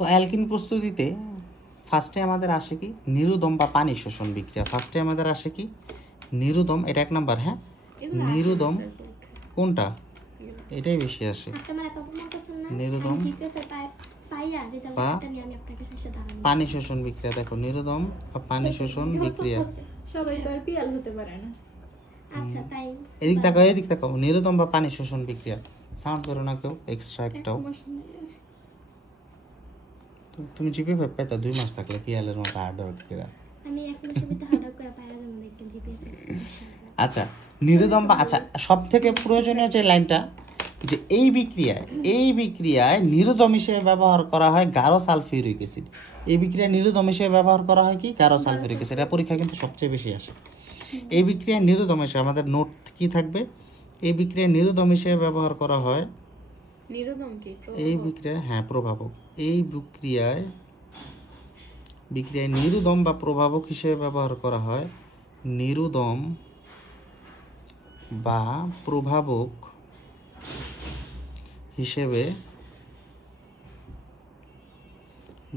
তো অ্যালকিন প্রস্তুতিতে ফার্স্টে আমাদের আসে কি নিরুদম বা পানি শোষণ বিক্রিয়া। ফার্স্টে আমাদের আসে কি নিরুদম, এটা 1 নাম্বার। হ্যাঁ, নিরুদম কোনটা, এটাই বেশি আসে। নিরুদম বা পানি শোষণ বিক্রিয়া। দেখো নিরুদম বা পানি শোষণ বিক্রিয়া। সবাই তো আর পিয়াল হতে পারে না। আচ্ছা তাই এদিক তাকাও নিরুদম বা পানি শোষণ বিক্রিয়া। সাউন্ড করো না কেউ এক্সট্রা একটাও। তুমি জিপে পেতা 2 মাস থাকলে পিয়ালের মতো আডর করে। আমি এক মাসের ভিতরে হাডক করে পাইয়া যাবো দেখেন জিপি। আচ্ছা নিরুদম বা, আচ্ছা সবথেকে প্রয়োজনীয় যে লাইনটা, যে এই বিক্রিয়ায় নিরুদম হিসেবে ব্যবহার করা হয় গাঢ় সালফিউরিক অ্যাসিড। এই বিক্রিয়ায় নিরুদম হিসেবে ব্যবহার করা হয় কি গাঢ় সালফিউরিক অ্যাসিড। এটা পরীক্ষা কিন্তু সবচেয়ে বেশি আসে। এই বিক্রিয়ায় নিরুদম হিসেবে আমাদের নোট কি থাকবে, এই বিক্রিয়ায় নিরুদম হিসেবে ব্যবহার করা হয় নিরুদম কি এই বিক্রিয়ায়, হ্যাঁ প্রভাবক। এই বিক্রিয়ায় নিরুদম বা প্রভাবক হিসেবে ব্যবহার করা হয়, নিরুদম বা প্রভাবক হিসেবে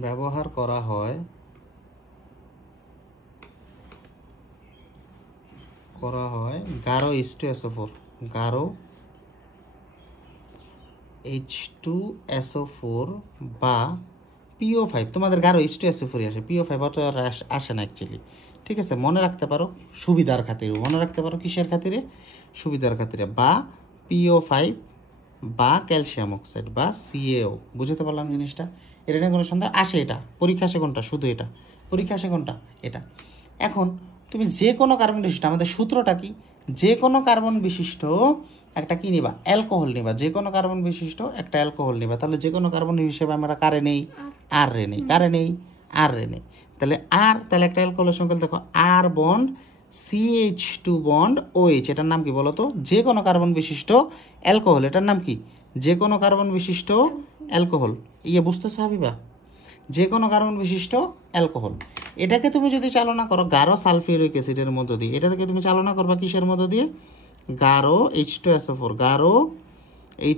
ব্যবহার করা হয় গাঢ় H2SO4, গাঢ় H2SO4 বা PO5। তোমাদের গাঢ় H2SO4 আসে, PO5 আসে না অ্যাকচুয়ালি। ঠিক আছে, মনে রাখতে পারো সুবিধার খাতিরে, মনে রাখতে পারো কিসের খাতিরে, সুবিধার খাতিরে। বা PO5 বা ক্যালসিয়াম অক্সাইড বা CaO। বুঝতে পারলাম জিনিসটা? এটা নিয়ে কোনো সন্দেহ আসে? এটা পরীক্ষা আসে কোনটা, শুধু এটা পরীক্ষা আসে কোনটা, এটা। এখন তুমি যে কোনো কার্বন বিশিষ্ট, আমাদের সূত্রটা কি, যে কোনো কার্বন বিশিষ্ট একটা কি নিবা, অ্যালকোহল নিবা। যে কোনো কার্বন বিশিষ্ট একটা অ্যালকোহল নিবা। তাহলে যে কোনো কার্বন হিসেবে আমরা কারে নেই, আর রে নেই, কারে নেই, আর রে নেই। তাহলে আর, তাহলে একটা অ্যালকোহলের সংকেত দেখো, আর বন্ড CH2 বন্ড OH। এটার নাম কি বলো তো? যে কোনো কার্বন বিশিষ্ট অ্যালকোহল। এটার নাম কি? যে কোনো কার্বন বিশিষ্ট অ্যালকোহল। বুঝতেছো হাবিবা? যে কোনো কার্বন বিশিষ্ট অ্যালকোহল। এটাকে তুমি যদি চালনা করো গাঢ় সালফিউরিক অ্যাসিডের মধ্য দিয়ে, এটা থেকে তুমি চালনা করবা কিসের মধ্য দিয়ে, গাঢ় H2SO4, গাঢ়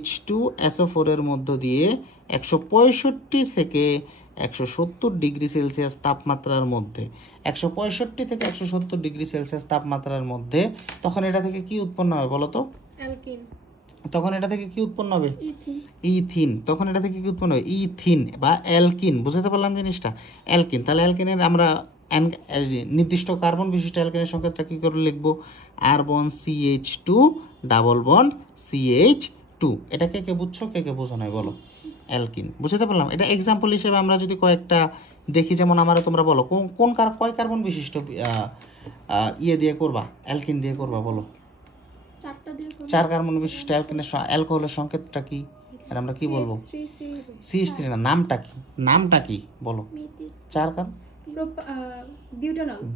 H2SO4 এর মধ্য দিয়ে 165 থেকে 170 ডিগ্রি সেলসিয়াস তাপমাত্রার মধ্যে, 165 থেকে 170 ডিগ্রি সেলসিয়াস তাপমাত্রার মধ্যে। তখন এটা থেকে কি উৎপন্ন হবে বলো তো? অ্যালকিন। তখন এটা থেকে কি উৎপন্ন হবে? ইথিন। তখন এটা থেকে কি উৎপন্ন হবে? ইথিন বা অ্যালকিন। বুঝতে পারলাম জিনিসটা? অ্যালকিন। তাহলে অ্যালকিনের আমরা নির্দিষ্ট কার্বন বিশিষ্ট অ্যালকিনের সংকেতটা কি করে লিখবো? R bond CH2 double bond CH2। এটা কে কে বুঝছো, কে কে বোঝো নাই বলো? অ্যালকিন। বুঝতে পারলাম? এটা এক্সাম্পল হিসেবে আমরা যদি কয়েকটা দেখি, যেমন আমরা, তোমরা বলো কোন কয় কার্বন বিশিষ্ট দিয়ে করবা, অ্যালকিন দিয়ে করবা বলো? 4 কার্বন বিশিষ্ট অ্যালকোহলের সংকেতটা কি, আর আমরা কি বলবো? CH3 না, নামটা কি, নামটা কি বলো? 4 কার্বন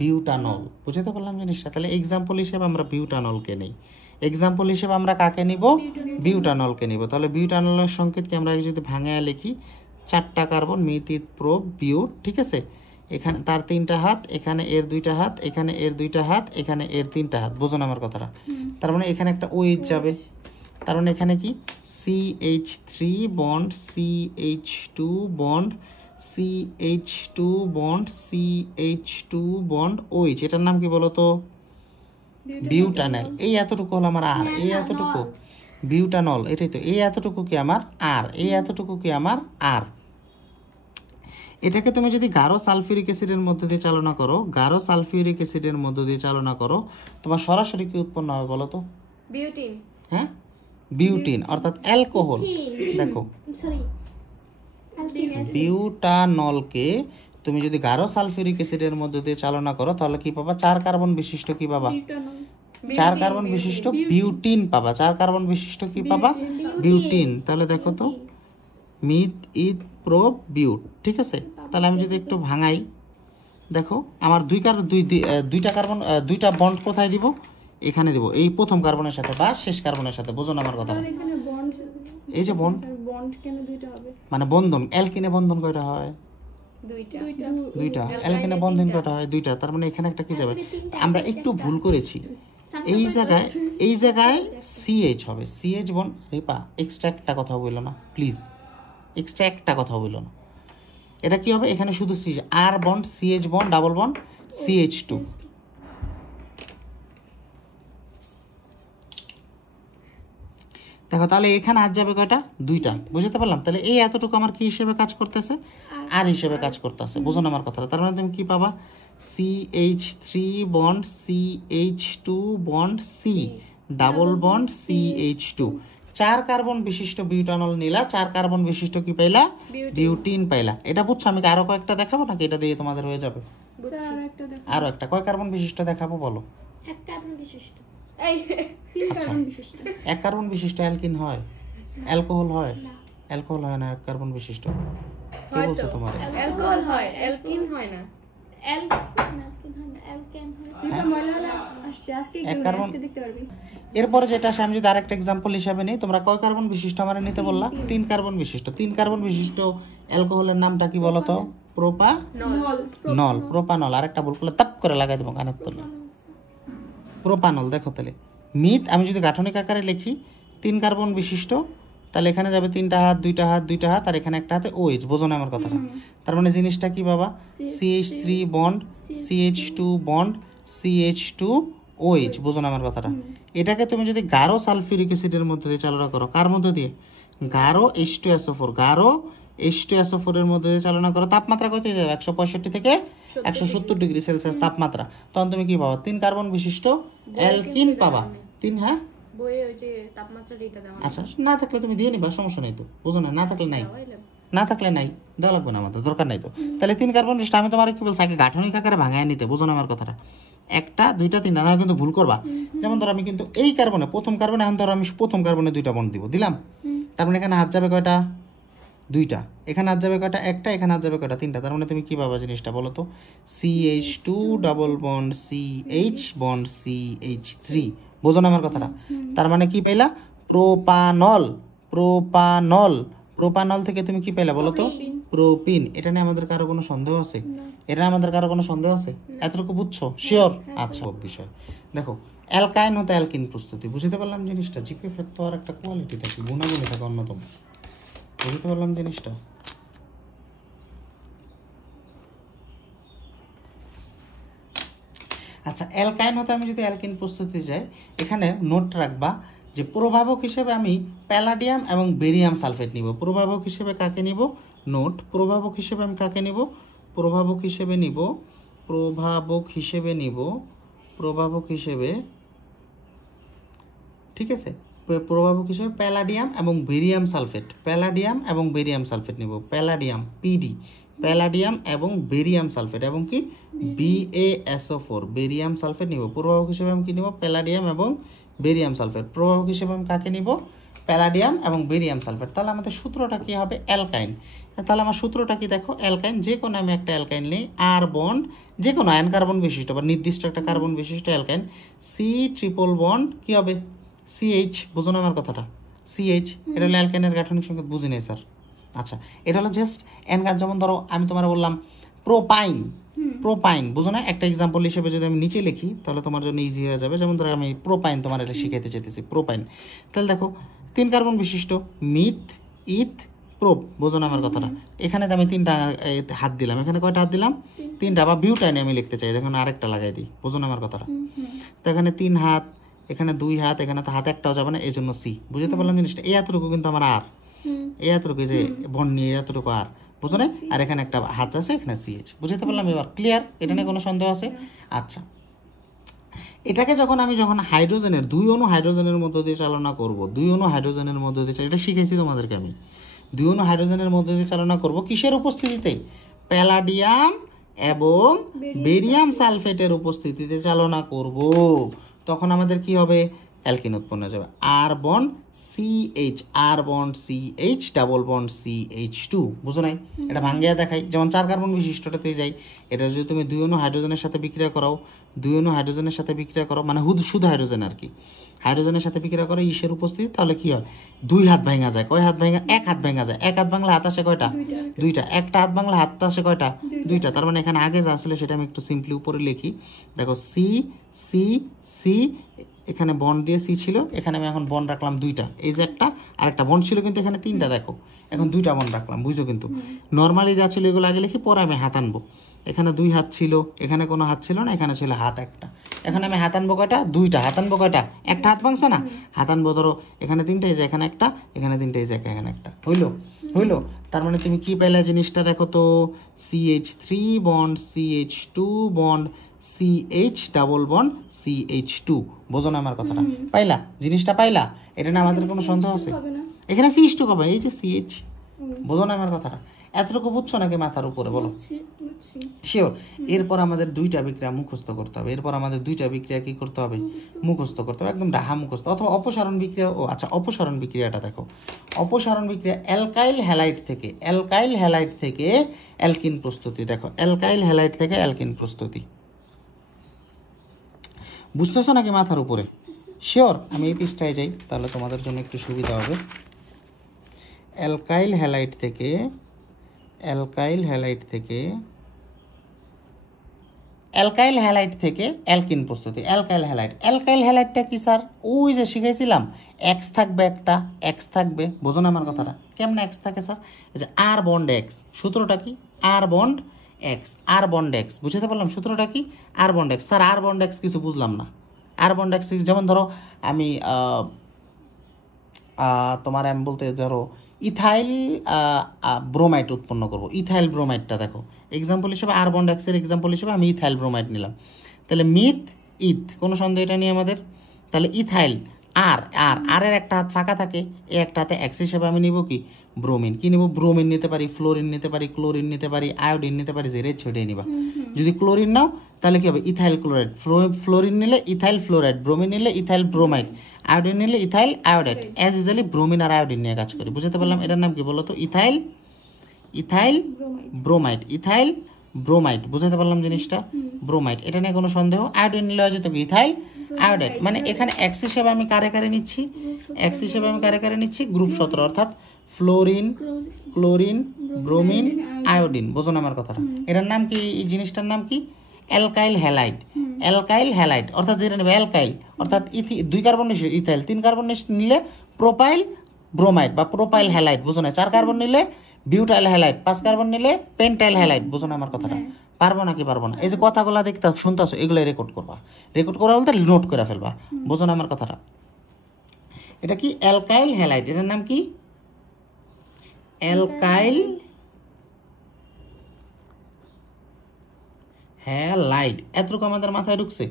বিউটানল। বুঝতে পারলাম জিনিসটা? তাহলে এক্সাম্পল হিসেবে আমরা বিউটানলকে নেই। এক্সাম্পল হিসেবে আমরা কাকে নিব? বিউটানলকে নিব। তাহলে বিউটানলের সংকেতকে আমরা যদি ভাঙায় লিখি, 4টা কার্বন মিথিত প্রোপ বিউট। ঠিক আছে, এখানে তার 3টা হাত, এখানে এর 2টা হাত, এখানে এর 2টা হাত, এখানে এর 3টা হাত। বোঝো আমার কথাটা? তার মানে এখানে একটা OH যাবে। তার মানে এখানে কি CH3 bond CH2 bond CH2 bond CH2 bond OH। এটার নাম কি বলো তো? বিউটানল। এই এতটুকু হলো আমার আর, এই এতটুকু বিউটানল। এটাই তো, এই এতটুকু কি আমার আর, এই এতটুকু কি আমার আর। এটাকে তুমি যদি গাঢ় সালফিউরিক অ্যাসিডের মধ্যে দিয়ে চালনা করো, গাঢ় সালফিউরিক অ্যাসিডের মধ্যে দিয়ে চালনা করো, তোমার সরাসরি কি উৎপন্ন হবে বলো তো? বিউটিন। হ্যাঁ, বিউটিন অর্থাৎ অ্যালকোহল। দেখো বিউটানলকে তুমি যদি গাঢ় সালফিউরিক অ্যাসিডের মধ্যে দিয়ে চালনা করো, তাহলে কি পাবা? 4 কার্বন বিশিষ্ট কি পাবা? 4 কার্বন বিশিষ্ট বিউটিন পাবা। 4 কার্বন বিশিষ্ট কি পাবা? বিউটিন। তাহলে দেখো তো, মিথ ইথ প্রোপ বিউট। ঠিক আছে, তাহলে আমি যদি একটু ভাঙাই, দেখো আমার দুইটা কার্বন, 2টা বন্ড কোথায় দিব? এখানে দিব, এই প্রথম কার্বনের সাথে বা শেষ কার্বনের সাথে। বোঝো না আমার কথা? এই যে বন্ড, মানে বন্ধন। অ্যালকিনে বন্ধন কয়টা হয়? 2টা। অ্যালকিনে বন্ধন কয়টা হয়? 2টা। তার মানে এখানে একটা কি যাবে? আমরা একটু ভুল করেছি, এই জায়গায় CH হবে, CH বন্ড। রেপা এক্সট্রা একটা কথা বললো না প্লিজ, এক্সট্রা একটা কথা বললো না। এটা কি হবে, এখানে শুধু C, R bond CH bond double bond CH2। দেখো তাহলে এখানে আর যাবে কয়টা, দুইটা, বুঝতে পারলাম। তাহলে এই এতটুকু আমার কি হিসেবে কাজ করতেছে, আর হিসেবে কাজ করতেছে, বুঝো না আমার কথাটা। তার মানে তুমি কি পাবা, CH3 bond CH2 bond C double bond CH2, 4 carbon বিশিষ্ট বিউটানল নিলা, 4 কার্বন বিশিষ্ট কি পাইলা, বিউটিন পাইলা। এটা বুঝছো, আমি কি আরো কয়েকটা দেখাবো নাকি এটা দিয়ে তোমাদের হয়ে যাবে? স্যার আর একটা দেখো। আরো একটা, কয় কার্বন বিশিষ্ট দেখাবো বলো? এক কার্বন বিশিষ্ট। এই 3 কার্বন বিশিষ্ট। 1 কার্বন বিশিষ্ট অ্যালকিন হয়, অ্যালকোহল হয়, না, অ্যালকোহল হয় না 1 কার্বন বিশিষ্ট। কে হয়তো বলছো তোমার? অ্যালকোহল হয়, অ্যালকিন হয় না। অ্যালকেন হয় না, অ্যালকেন হয়। এটা ময়লা হলে আসছে, আজকে এক কি কার্বন- আজকে দেখতে পারবি। এরপরে যেটা আসে, আমি যদি আরেকটা এক্সাম্পল হিসাবে নিই, তোমরা কয় কার্বন বিশিষ্ট আমার নিতে বললা? 3 কার্বন বিশিষ্ট। 3 কার্বন বিশিষ্ট অ্যালকোহলের নামটা কি বলো তো? প্রোপানল। প্রোপানল। আরেকটা ভুল করলে তাপ করে লাগাই দেবো কানের তলে। প্রোপানল। দেখো তাহলে মিথ আমি যদি গাঠনিক আকারে লিখি 3 কার্বন বিশিষ্ট, তাহলে এখানে যাবে 3টা হাত, 2টা হাত, 2টা হাত, আর এখানে একটা হাতে OH। বোঝো না আমার কথাটা? তার মানে জিনিসটা কি বাবা, CH3 bond CH2 bond CH2 OH। বোঝো না আমার কথাটা? এটাকে তুমি যদি গাঢ় সালফিউরিক অ্যাসিডের মধ্যে দিয়ে চালনা করো, কার মধ্যে দিয়ে? গাঢ় H2SO4, গাঢ় H2SO4 এর মধ্যে দিয়ে চালনা করো, তাপমাত্রা কত হয়ে যাবে, 165 থেকে 170 ডিগ্রি সেলসিয়াস তাপমাত্রা। তখন তুমি কি পাবা, 3 কার্বন বিশিষ্ট অ্যালকিন পাবা। 3, হ্যাঁ বইয়ে ওই যে তাপমাত্রা এটা দেওয়া আচ্ছা, না থাকলে তুমি দিয়ে নিবা, সমস্যা নাই তো, বুঝো না? না থাকলে নাই, না থাকলে নাই, দেওয়া লাগবে না, আমাদের দরকার নাই তো। তাহলে 3 কার্বন বিশিষ্ট, আমি তোমার কি বলছি, আগে গাঠনিক আকারে ভাঙায় নিতে, বুঝো না আমার কথাটা? 1টা 2টা 3টা না, কিন্তু ভুল করবা। যেমন ধরো আমি কিন্তু এই কার্বনে, প্রথম কার্বনে, এখন ধরো আমি প্রথম কার্বনে 2টা বন্ড দিব, দিলাম। তার মানে এখানে হাত যাবে কয়টা, 2টা। এখানে হাত যাবে কয়টা, 1টা। এখানে হাত যাবে কয়টা, 3টা। তার মানে তুমি কি পাবা জিনিসটা বলো তো, CH2 double bond CH bond CH3। বোঝো না আমার কথাটা? তার মানে কি পাইলা, প্রোপানল। প্রোপানল। প্রোপানল থেকে তুমি কি পাইলা বলো তো, প্রোপিন। এটা নিয়ে আমাদের কারো কোনো সন্দেহ আছে? এটা আমাদের কারো কোনো সন্দেহ আছে? এতটুকু বুঝছো, শিওর? আচ্ছা, বিষয় দেখো, অ্যালকাইন হতে অ্যালকিন প্রস্তুতি, বুঝতে পারলাম জিনিসটা। জিপিএফ এর তো আর একটা কোয়ালিটি থাকে, গুণাগুণে থাকে অন্যতম, বুঝতে পারলাম জিনিসটা। আচ্ছা, অ্যালকাইন হতে আমি যদি অ্যালকিন প্রস্তুতি যাই, এখানে নোট রাখবা যে প্রভাবক হিসেবে আমি প্যালাডিয়াম এবং বেরিয়াম সালফেট নিব। প্রভাবক হিসেবে কাকে নিব, নোট, প্রভাবক হিসেবে আমি কাকে নিব, প্রভাবক হিসেবে নিব, প্রভাবক হিসেবে নিব, প্রভাবক হিসেবে, ঠিক আছে, প্রভাবক হিসেবে প্যালাডিয়াম এবং বেরিয়াম সালফেট, প্যালাডিয়াম এবং বেরিয়াম সালফেট নিব, প্যালাডিয়াম PD, প্যালাডিয়াম এবং বেরিয়াম সালফেট, এবং কি BaSO4, বেরিয়াম সালফেট নিব। প্রভাবক হিসেবে আমি কি নিব, প্যালাডিয়াম এবং বেরিয়াম সালফেট। প্রভাবক হিসেবে আমি কাকে নিব, প্যালাডিয়াম এবং বেরিয়াম সালফেট। তাহলে আমাদের সূত্রটা কি হবে, অ্যালকাইন। তাহলে আমার সূত্রটা কি দেখো, অ্যালকাইন, যে কোনো আমি একটা অ্যালকাইন নিই, আর বন্ড, যে কোনো আয়ন কার্বন বিশিষ্ট বা নির্দিষ্ট একটা কার্বন বিশিষ্ট অ্যালকাইন, C ট্রিপল বন্ড কি হবে, CH। বুঝো না আমার কথাটা? CH। এটা হলো অ্যালকাইনের গাঠনিক সংকেত, বুঝি নাই স্যার? আচ্ছা, এটা হলো জাস্ট এন গাছ। যেমন ধরো আমি তোমার বললাম প্রোপাইন, প্রোপাইন, বুঝো না? একটা এক্সাম্পল হিসেবে যদি আমি নিচে লিখি তাহলে তোমার জন্য ইজি হয়ে যাবে। যেমন ধরো আমি প্রোপাইন তোমার এটা শিখাইতে চাইতেছি, প্রোপাইন। তাহলে দেখো 3 কার্বন বিশিষ্ট, মিথ, ইথ, প্রোপ। বুঝো না আমার কথাটা? এখানে তো আমি 3টা হাত দিলাম, এখানে কয়টা হাত দিলাম, 3টা। বা বিউটাইনে আমি লিখতে চাই, দেখুন আরেকটা লাগাই দিই, বুঝো না আমার কথাটা? তো এখানে 3 হাত, এখানে 2 হাত, এখানে তো হাত একটাও যাবে না, এই জন্য C। বুঝতে পারলাম জিনিসটা? এই এতটুকু কিন্তু আমার আর, এই এতটুকু যে বন্ড নিয়ে এতটুকু আর, বুঝো না? আর এখানে একটা হাত আছে, এখানে CH। বুঝতে পারলাম? এবার ক্লিয়ার? এটা নিয়ে কোনো সন্দেহ আছে? আচ্ছা, এটাকে যখন হাইড্রোজেনের 2 অণু হাইড্রোজেনের মধ্য দিয়ে চালনা করব, 2 অণু হাইড্রোজেনের মধ্য দিয়ে, এটা শিখেছি তোমাদেরকে আমি, 2 অণু হাইড্রোজেনের মধ্য দিয়ে চালনা করব কিসের উপস্থিতিতে, প্যালাডিয়াম এবং বেরিয়াম সালফেটের উপস্থিতিতে চালনা করব। তখন আমাদের কি হবে, অ্যালকিন উৎপন্ন হয়ে যাবে, R bond CH, R bond CH double bond CH2। বুঝো নাই? এটা ভাঙ্গিয়া দেখাই। যেমন 4 কার্বন বিশিষ্টটাতে যাই, এটা যদি তুমি 2 অণু হাইড্রোজেনের সাথে বিক্রিয়া করাও, 2 অণু হাইড্রোজেনের সাথে বিক্রিয়া করো, মানে শুধু হাইড্রোজেন আর কি, হাইড্রোজেনের সাথে বিক্রিয়া করে ইসের উপস্থিতি, তাহলে কি হয়, 2 হাত ভাঙা যায়। কয় হাত ভাঙা? 1 হাত ভাঙা যায়। 1 হাত ভাঙলে হাত আসে কয়টা? 2টা। একটা হাত ভাঙলে হাত আসে কয়টা? 2টা। তার মানে এখানে আগে যা ছিল সেটা আমি একটু সিম্পলি উপরে লিখি। দেখো সি সি সি, এখানে বন্ড দিয়ে সি ছিল, এখানে আমি এখন বন্ড রাখলাম 2টা। এই যে একটা, আর একটা বন্ড ছিল কিন্তু এখানে 3টা, দেখো এখন 2টা বন্ড রাখলাম, বুঝো? কিন্তু নর্মালি যা ছিল এগুলো আগে লিখি, পরে আমি হাত আনবো। এখানে 2 হাত ছিল, এখানে কোনো হাত ছিল না, এখানে ছিল হাত একটা। এখন আমি হাত আনবো কয়টা? 2টা। হাত আনবো কয়টা? একটা হাত ভাঙছে না, হাত আনবো ধরো এখানে 3টা, এই যে এখানে একটা, এখানে 3টা, এই যে এখানে একটা। হইলো? হইলো? তার মানে তুমি কি পাইলা জিনিসটা? দেখো তো, CH3 bond CH2 bond CH double bond CH2। বোঝো না আমার কথাটা? পাইলা জিনিসটা? পাইলা? এটা না আমাদের কোনো সন্দেহ আছে? হবে না। এখানে CH2 কবে? এই যে CH। বোঝো না আমার কথাটা? এতটুকু বুঝছো নাকি মাথার উপরে? বলো। বুঝছি, বুঝছি। শিওর? এরপর আমাদের 2টা বিক্রিয়া মুখস্থ করতে হবে। এরপর আমাদের 2টা বিক্রিয়া কি করতে হবে? মুখস্থ করতে হবে, একদম ডাহা মুখস্থ। অথবা অপসারণ বিক্রিয়া। ও আচ্ছা, অপসারণ বিক্রিয়াটা দেখো। অপসারণ বিক্রিয়া অ্যালকাইল হ্যালাইড থেকে, অ্যালকাইল হ্যালাইড থেকে অ্যালকিন প্রস্তুতি। দেখো অ্যালকাইল হ্যালাইড থেকে অ্যালকিন প্রস্তুতি। বুঝতেছো নাকি মাথার উপরে? শিওর? আমি এই পৃষ্ঠায় যাই, তাহলে তোমাদের জন্য একটু সুবিধা হবে। অ্যালকাইল হ্যালাইড থেকে, অ্যালকাইল হ্যালাইড থেকে, অ্যালকাইল হ্যালাইড থেকে অ্যালকিন প্রস্তুতি। অ্যালকাইল হ্যালাইড, অ্যালকাইল হ্যালাইডটা কি স্যার? ওই যে শিখাইছিলাম, এক্স থাকবে একটা, এক্স থাকবে। বোঝো না আমার কথাটা? কেমনে এক্স থাকে স্যার? এই যে আর বন্ড এক্স, সূত্রটা কি? আর বন্ড এক্স, আর বন্ড এক্স। বুঝতে পারলাম সূত্রটা কি? আর বন্ড এক্স। স্যার আর বন্ড এক্স কিছু বুঝলাম না। আর বন্ড এক্স যেমন ধরো আমি তোমার আমি বলতে ধরো ইথাইল ব্রোমাইড উৎপন্ন করব। ইথাইল ব্রোমাইডটা দেখো এক্সাম্পল হিসেবে, আর বন্ড এক্সের এক্সাম্পল হিসেবে আমি ইথাইল ব্রোমাইড নিলাম। তাহলে মিথ ইথ, কোনো সন্দেহ এটা নিয়ে আমাদের। তাহলে ইথাইল আর আর আরের একটা হাত ফাঁকা থাকে, এই একটা হাতে এক্স হিসেবে আমি নিব কি? ব্রোমিন। কি নিব? ব্রোমিন নিতে পারি, ফ্লোরিন নিতে পারি, ক্লোরিন নিতে পারি, আয়োডিন নিতে পারি, জেরে ছেড়ে নিবা। যদি ক্লোরিন নাও তাহলে কি হবে? Ethyl chloride. ফ্লোরিন নিলে ইথাইল ফ্লোরাইড, ব্রোমিন নিলে ইথাইল ব্রোমাইড, আয়োডিন নিলে ethyl iodide. As usually bromine আর আয়োডিন নিয়ে কাজ করি। বুঝতে পারলাম? এটার নাম কি বলো তো? Ethyl, ethyl bromide, ethyl bromide. বুঝতে পারলাম জিনিসটা? ব্রোমাইড, এটা নিয়ে কোনো সন্দেহ? আয়োডিন নিলে হয়ে যেত কি? Ethyl iodide. মানে এখানে এক্স হিসেবে আমি কারে কারে নিচ্ছি? এক্স হিসেবে আমি কারে কারে নিচ্ছি? গ্রুপ 17, অর্থাৎ ফ্লোরিন, ক্লোরিন, ব্রোমিন, আয়োডিন। বোঝো না আমার কথাটা? এটার নাম কি? এই জিনিসটার নাম কি? Alkyl halide. অ্যালকাইল হ্যালাইড অর্থাৎ যেটা নেবে অ্যালকাইল, অর্থাৎ 2 কার্বন ইথাইল, 3 কার্বন নিলে প্রোপাইল ব্রোমাইড বা প্রোপাইল হ্যালাইড। বুঝো না? 4 কার্বন নিলে বিউটাইল হ্যালাইড, 5 কার্বন নিলে পেন্টাইল হ্যালাইড। বুঝো না আমার কথাটা? পারবো নাকি পারবো না? এই যে কথাগুলো দেখতে শুনতেছো, এগুলো রেকর্ড করবা। রেকর্ড করা বলতে নোট করে ফেলবা। বুঝো না আমার কথাটা? এটা কি? Alkyl halide. এটার নাম কি? Alkyl halide. এতটুকু আমাদের মাথায় ঢুকছে?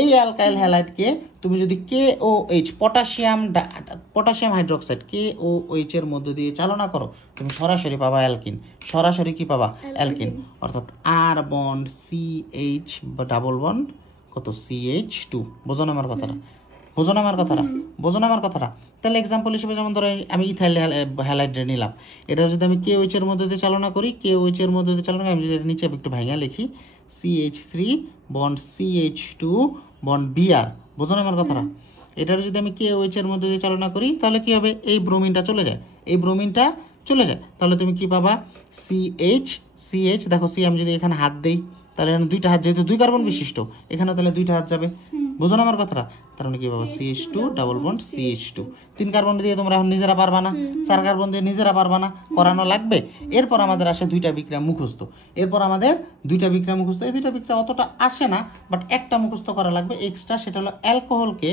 এই অ্যালকাইল হ্যালাইডকে তুমি যদি KOH, পটাশিয়াম হাইড্রোক্সাইড, KOH এর মধ্য দিয়ে চালনা করো, তুমি সরাসরি পাবা অ্যালকিন। সরাসরি কি পাবা? অ্যালকিন। অর্থাৎ আর বন্ড CH বা ডাবল বন্ড কত? CH2। বোঝো না আমার কথাটা? বোঝো না আমার কথাটা? বোঝো না আমার কথাটা? তাহলে এক্সাম্পল হিসেবে যেমন ধরো আমি ইথাইল হ্যালাইড নিলাম, এটা যদি আমি KOH এর মধ্যে দিয়ে চালনা করি, KOH এর মধ্যে দিয়ে চালনা করি, আমি যদি নিচে একটু ভাঙা লিখি, CH3 bond CH2 bond Br। বোঝো না আমার কথাটা? এটার যদি আমি KOH এর মধ্যে দিয়ে চালনা করি, তাহলে কি হবে? এই ব্রোমিনটা চলে যায়, এই ব্রোমিনটা চলে যায়। তাহলে তুমি কি পাবা? CH। দেখো সি, আমি যদি এখানে হাত দেই তাহলে এখানে 2টা হাত, যেহেতু 2 কার্বন বিশিষ্ট, এখানে তাহলে 2টা হাত যাবে। বুঝো না আমার কথাটা? তার মানে কি পাবা? CH2 double bond CH2। 3 carbon দিয়ে তোমরা এখন নিজেরা পারবা না, 4 কার্বন দিয়ে নিজেরা পারবা না, করানো লাগবে। এরপর আমাদের আসে 2টা বিক্রিয়া মুখস্থ। এরপর আমাদের 2টা বিক্রিয়া মুখস্থ। এই 2টা বিক্রিয়া অতটা আসে না, বাট একটা মুখস্থ করা লাগবে এক্সট্রা। সেটা হলো অ্যালকোহলকে,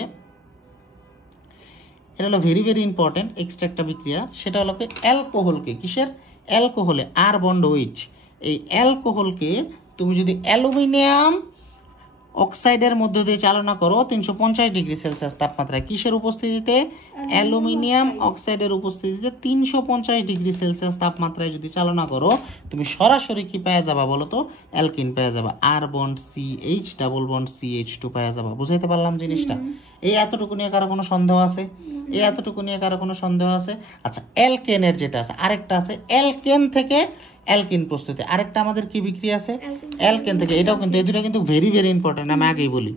এটা হলো ভেরি ভেরি ইম্পর্টেন্ট এক্সট্রা একটা বিক্রিয়া। সেটা হলো কি? অ্যালকোহলকে, কিসের? অ্যালকোহলে, আর বন্ড OH, এই অ্যালকোহলকে তুমি যদি অ্যালুমিনিয়াম অক্সাইডের মধ্য দিয়ে চালনা করো 350 ডিগ্রি সেলসিয়াস তাপমাত্রায়, কিসের উপস্থিতিতে? অ্যালুমিনিয়াম অক্সাইডের উপস্থিতিতে 350 ডিগ্রি সেলসিয়াস তাপমাত্রায় যদি চালনা করো, তুমি সরাসরি কি পেয়ে যাবা বলো তো? অ্যালকিন পেয়ে যাবা। R bond CH double bond CH2 পেয়ে যাবা। বুঝাইতে পারলাম জিনিসটা? এই এতটুকু নিয়ে কারো কোনো সন্দেহ আছে? এই এতটুকু নিয়ে কারো কোনো সন্দেহ আছে? আচ্ছা, অ্যালকেনের যেটা আছে, আরেকটা আছে অ্যালকেন থেকে অ্যালকিন প্রস্তুতি। আরেকটা আমাদের কি বিক্রিয়া আছে? অ্যালকেন থেকে। এটাও কিন্তু, এই দুটো কিন্তু ভেরি ভেরি ইম্পর্টেন্ট, আমি আগেই বলি।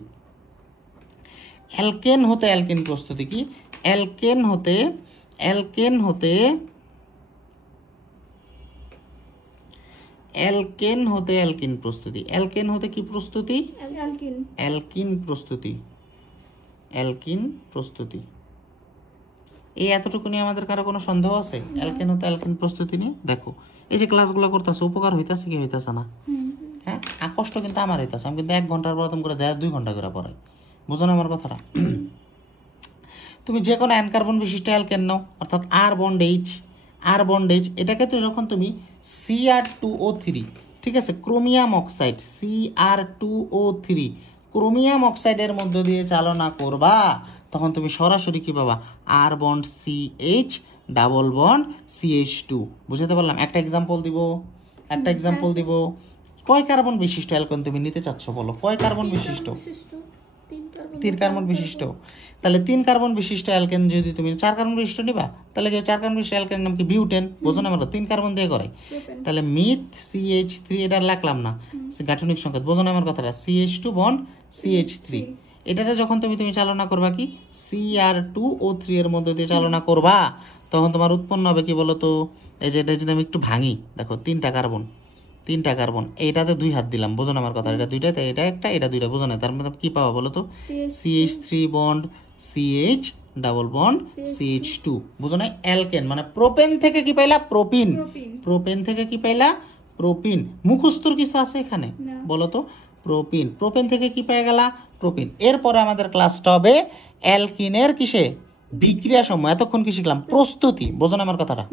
অ্যালকেন হতে অ্যালকিন প্রস্তুতি কি? অ্যালকেন হতে অ্যালকেন হতে অ্যালকেন হতে অ্যালকিন প্রস্তুতি। অ্যালকেন হতে কি প্রস্তুতি? অ্যালকিন। অ্যালকিন প্রস্তুতি। অ্যালকিন প্রস্তুতি। এই এতটুকু নিয়ে আমাদের কারো কোনো সন্দেহ আছে? অ্যালকেন হতে অ্যালকিন প্রস্তুতি নিয়ে দেখো এই যে ক্লাসগুলো করতেছে উপকার হইতাছে কি হইতাছে না? হ্যাঁ, আর কষ্ট কিন্তু আমার হইতাছে। আমি কিন্তু 1 ঘন্টার প্রথম করে 2 ঘন্টা করে পড়াই। বুঝো না আমার কথাটা? তুমি যে কোনো অ্যান কার্বন বিশিষ্ট অ্যালকেন নাও, অর্থাৎ আর বন্ড এইচ, এটাকে তো যখন তুমি Cr2O3, ঠিক আছে, ক্রোমিয়াম অক্সাইড Cr2O3 ক্রোমিয়াম অক্সাইডের মধ্য দিয়ে চালনা করবা, তখন তুমি সরাসরি কি পাবা? R bond CH double bond CH2। বুঝতে পারলাম? একটা এক্সাম্পল দিব। কয় কার্বন বিশিষ্ট অ্যালকেন তুমি নিতে চাচ্ছ বলো? কয় কার্বন বিশিষ্ট? 3 কার্বন বিশিষ্ট। তাহলে 3 কার্বন বিশিষ্ট অ্যালকেন যদি তুমি 4 কার্বন বিশিষ্ট নিবা, তাহলে কি 4 কার্বন বিশিষ্ট অ্যালকেনের নাম কি? বিউটেন। বোঝো না আমরা? 3 কার্বন দিয়ে করে। তাহলে মিথ CH3, এটা লিখলাম না, গাঠনিক সংকেত। বোঝো না আমার কথাটা? CH2 বন্ড CH3, এটাতে যখন তুমি চালনা করবা কি? Cr2O3 এর মধ্যে দিয়ে চালনা করবা, তখন তোমার উৎপন্ন হবে কি বলো তো? এই যে এটা যদি আমি একটু ভাঙি, দেখো 3টা কার্বন, এইটাতে 2 হাত দিলাম। বোঝো না আমার কথা? এটা 2টা, এটা একটা, এটা 2টা। বোঝো না? তার মধ্যে কি পাওয়া বলো তো? CH3 bond CH double bond CH2। বুঝো না? অ্যালকেন মানে প্রোপেন থেকে কি পাইলা? প্রোপিন। প্রোপেন থেকে কি পাইলা? প্রোপিন। মুখস্থর কিছু আছে এখানে বলো তো? প্রোপেন থেকে কি পেয়ে গেলা? প্রোপিন। এরপরে আমাদের ক্লাসটা হবে অ্যালকিনের কিসে? বিক্রিয়া সমূহ। এতক্ষণ কি শিখলাম? প্রস্তুতি। বোঝো না আমার কথাটা?